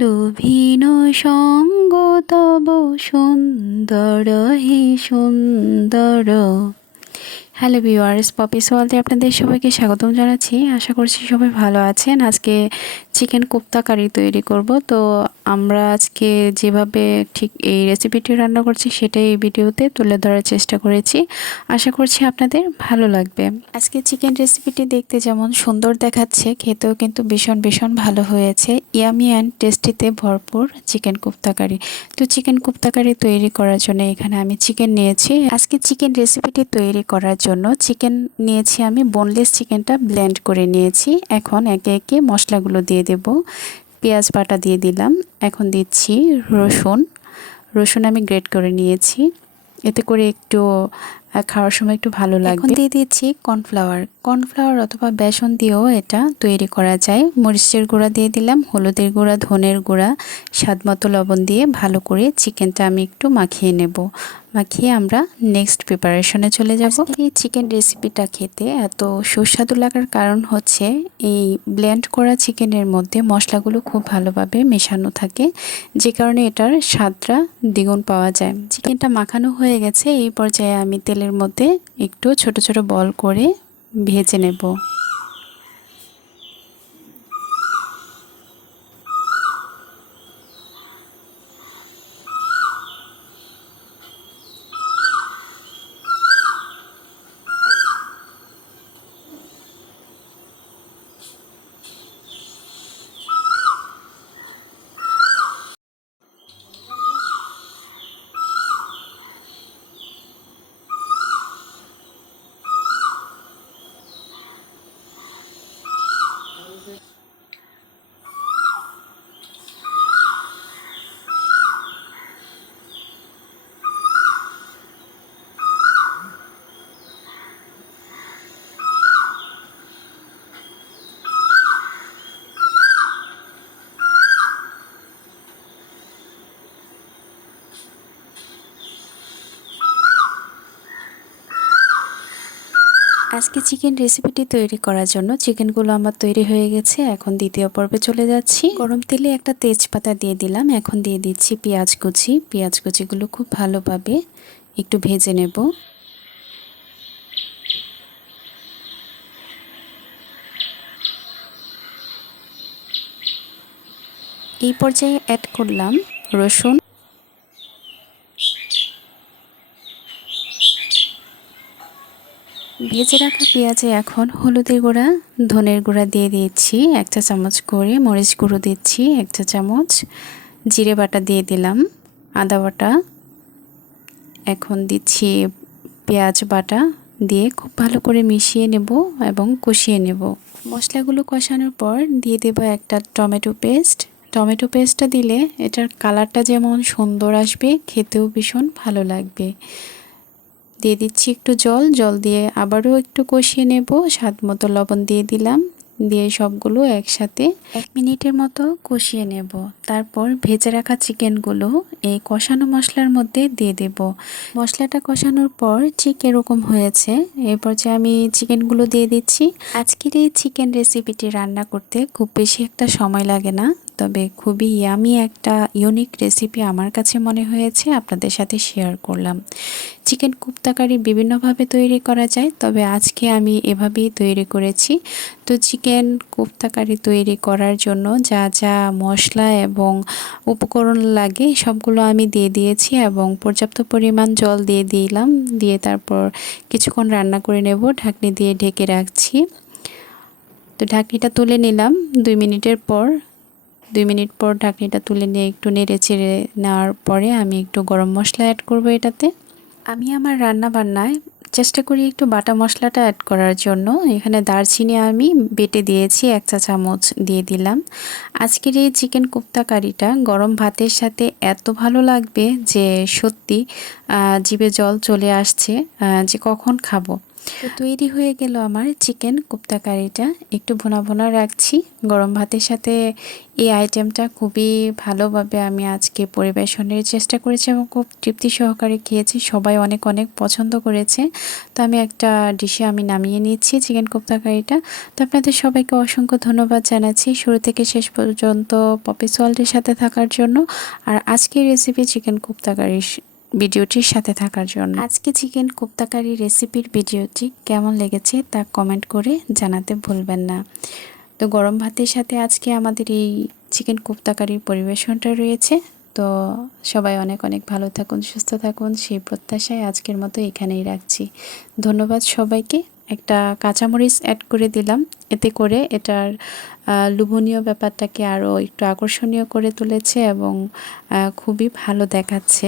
লোভিন সঙ্গ তব সুন্দর হে সুন্দর। হ্যালো ভিওয়ার্স পপি সোয়ালতে আপনাদের সবাইকে স্বাগতম জানাচ্ছি। আশা করছি সবাই ভালো আছেন। আজকে চিকেন কোপ্তা কারি তৈরি করব। তো আমরা আজকে যেভাবে ঠিক এই রেসিপিটি রান্না করছি, সেটাই এই ভিডিওতে তুলে ধরার চেষ্টা করেছি। আশা করছি আপনাদের ভালো লাগবে। আজকে চিকেন রেসিপিটি দেখতে যেমন সুন্দর দেখাচ্ছে, খেতেও কিন্তু ভীষণ ভীষণ ভালো হয়েছে। ইয়ামি অ্যান্ড টেস্টিতে ভরপুর চিকেন কোপ্তা কারি তো চিকেন কোপ্তা কারি তৈরি করার জন্য এখানে আমি চিকেন নিয়েছি। আজকে চিকেন রেসিপিটি তৈরি করার জন্য চিকেন নিয়েছি আমি বোনলেস চিকেনটা ব্লেন্ড করে নিয়েছি। এখন একে একে মশলাগুলো দিয়ে দেব। পেঁয়াজ বাটা দিয়ে দিলাম। এখন দিচ্ছি রসুন। রসুন আমি গ্রেট করে নিয়েছি। এতে করে একটু খাওয়ার সময় একটু ভালো লাগবে। এখন দিয়ে দিচ্ছি কর্নফ্লাওয়ার। কর্নফ্লাওয়ার অথবা বেসন দিয়েও এটা তৈরি করা যায়। মরিচের গুঁড়া দিয়ে দিলাম হলুদের গুঁড়া ধনের গুঁড়া স্বাদ মতো লবণ দিয়ে ভালো করে চিকেনটা আমি একটু মাখিয়ে নেব। মাখিয়ে আমরা নেক্সট প্রিপারেশনে চলে যাব। এই চিকেন রেসিপিটা খেতে এত সুস্বাদু লাগার কারণ হচ্ছে এই ব্লেন্ড করা চিকেনের মধ্যে মশলাগুলো খুব ভালোভাবে মেশানো থাকে, যে কারণে এটার স্বাদটা দ্বিগুণ পাওয়া যায়। চিকেনটা মাখানো হয়ে গেছে, এই পর্যায়ে আমি তেলের মধ্যে একটু ছোট ছোট বল করে ভেজে নেব। আজকে চিকেন রেসিপিটি তৈরি করার জন্য। চিকেনগুলো আমার তৈরি হয়ে গেছে। এখন দ্বিতীয় পর্বে চলে যাচ্ছি। গরম তেলে একটা তেজপাতা দিয়ে দিলাম। এখন দিয়ে দিচ্ছি পেঁয়াজ কুচি। পেঁয়াজ কুচিগুলো খুব ভালোভাবে একটু ভেজে নেব। এই পর্যায়ে অ্যাড করলাম রসুন ভেজে রাখা পেঁয়াজে এখন হলুদের গুঁড়া, ধনের গুঁড়া দিয়ে দিচ্ছি, এক চা চামচ করে মরিচ গুঁড়ো দিচ্ছি, এক চা চামচ জিরে বাটা দিয়ে দিলাম, আদা বাটা। এখন দিচ্ছি পেঁয়াজ বাটা দিয়ে খুব ভালো করে মিশিয়ে নেব এবং কষিয়ে নেব। মশলাগুলো কষানোর পর দিয়ে দেব একটা টমেটো পেস্ট। টমেটো পেস্টটা দিলে এটার কালারটা যেমন সুন্দর আসবে, খেতেও ভীষণ ভালো লাগবে। দিয়ে দিচ্ছি একটু জল জল দিয়ে আবারও একটু কষিয়ে নেব। স্বাদ মতো লবণ দিয়ে দিলাম, দিয়ে সবগুলো একসাথে এক মিনিটের মতো কষিয়ে নেব। তারপর ভেজে রাখা চিকেনগুলো এই কষানো মশলার মধ্যে দিয়ে দেব। মশলাটা কষানোর পর ঠিক এরকম হয়েছে। এরপর যে আমি চিকেনগুলো দিয়ে দিচ্ছি। আজকের এই চিকেন রেসিপিটি রান্না করতে খুব বেশি একটা সময় লাগে না, তবে খুবই ইয়ামি একটা ইউনিক রেসিপি আমার কাছে মনে হয়েছে, আপনাদের সাথে শেয়ার করলাম। চিকেন কুপ্তাকারি বিভিন্নভাবে তৈরি করা যায়, তবে আজকে আমি এভাবেই তৈরি করেছি। তো চিকেন কুপ্তাকারি তৈরি করার জন্য যা যা মশলা এবং উপকরণ লাগে সবগুলো আমি দিয়ে দিয়েছি এবং পর্যাপ্ত পরিমাণ জল দিয়ে দিলাম, দিয়ে তারপর কিছুক্ষণ রান্না করে নেব, ঢাকনি দিয়ে ঢেকে রাখছি। তো ঢাকনিটা তুলে নিলাম দুই মিনিটের পর। দুই মিনিট পর ঢাকনিটা তুলে নিয়ে একটু নেড়ে চেড়ে নেওয়ার পরে আমি একটু গরম মশলা অ্যাড করব এটাতে। আমি আমার রান্না বান্নায় চেষ্টা করি একটু বাটা মশলাটা অ্যাড করার জন্য। এখানে দারচিনি আমি বেটে দিয়েছি, এক চা চামচ দিয়ে দিলাম। আজকের এই চিকেন কোপ্তা কারিটা গরম ভাতের সাথে এত ভালো লাগবে যে সত্যি জিভে জল চলে আসছে যে কখন খাব। তো তৈরি হয়ে গেল আমার চিকেন কোপ্তা কারিটা। একটু ভোনা ভোনা রাখছি। গরম ভাতের সাথে এই আইটেমটা খুবই ভালোভাবে আমি আজকে পরিবেশনের চেষ্টা করেছি এবং খুব তৃপ্তি সহকারে খেয়েছি। সবাই অনেক অনেক পছন্দ করেছে। তো আমি একটা ডিশে আমি নামিয়ে নিচ্ছি চিকেন কোপ্তা কারিটা। তো আপনাদের সবাইকে অসংখ্য ধন্যবাদ জানাচ্ছি। শুরু থেকে শেষ পর্যন্ত পপি সল্টের সাথে থাকার জন্য। আর আজকের রেসিপি চিকেন কোপ্তা কারি ভিডিওটির সাথে থাকার জন্য। আজকে চিকেন কোপ্তাকারি রেসিপির ভিডিওটি কেমন লেগেছে তা কমেন্ট করে জানাতে ভুলবেন না। তো গরম ভাতের সাথে আজকে আমাদের এই চিকেন কোপ্তাকারির পরিবেশনটা রয়েছে। তো সবাই অনেক অনেক ভালো থাকুন, সুস্থ থাকুন, সেই প্রত্যাশায় আজকের মতো এখানেই রাখছি। ধন্যবাদ সবাইকে। একটা কাঁচামরিচ অ্যাড করে দিলাম। এতে করে এটার লোভনীয় ব্যাপারটাকে আরও একটু আকর্ষণীয় করে তুলেছে এবং খুবই ভালো দেখাচ্ছে।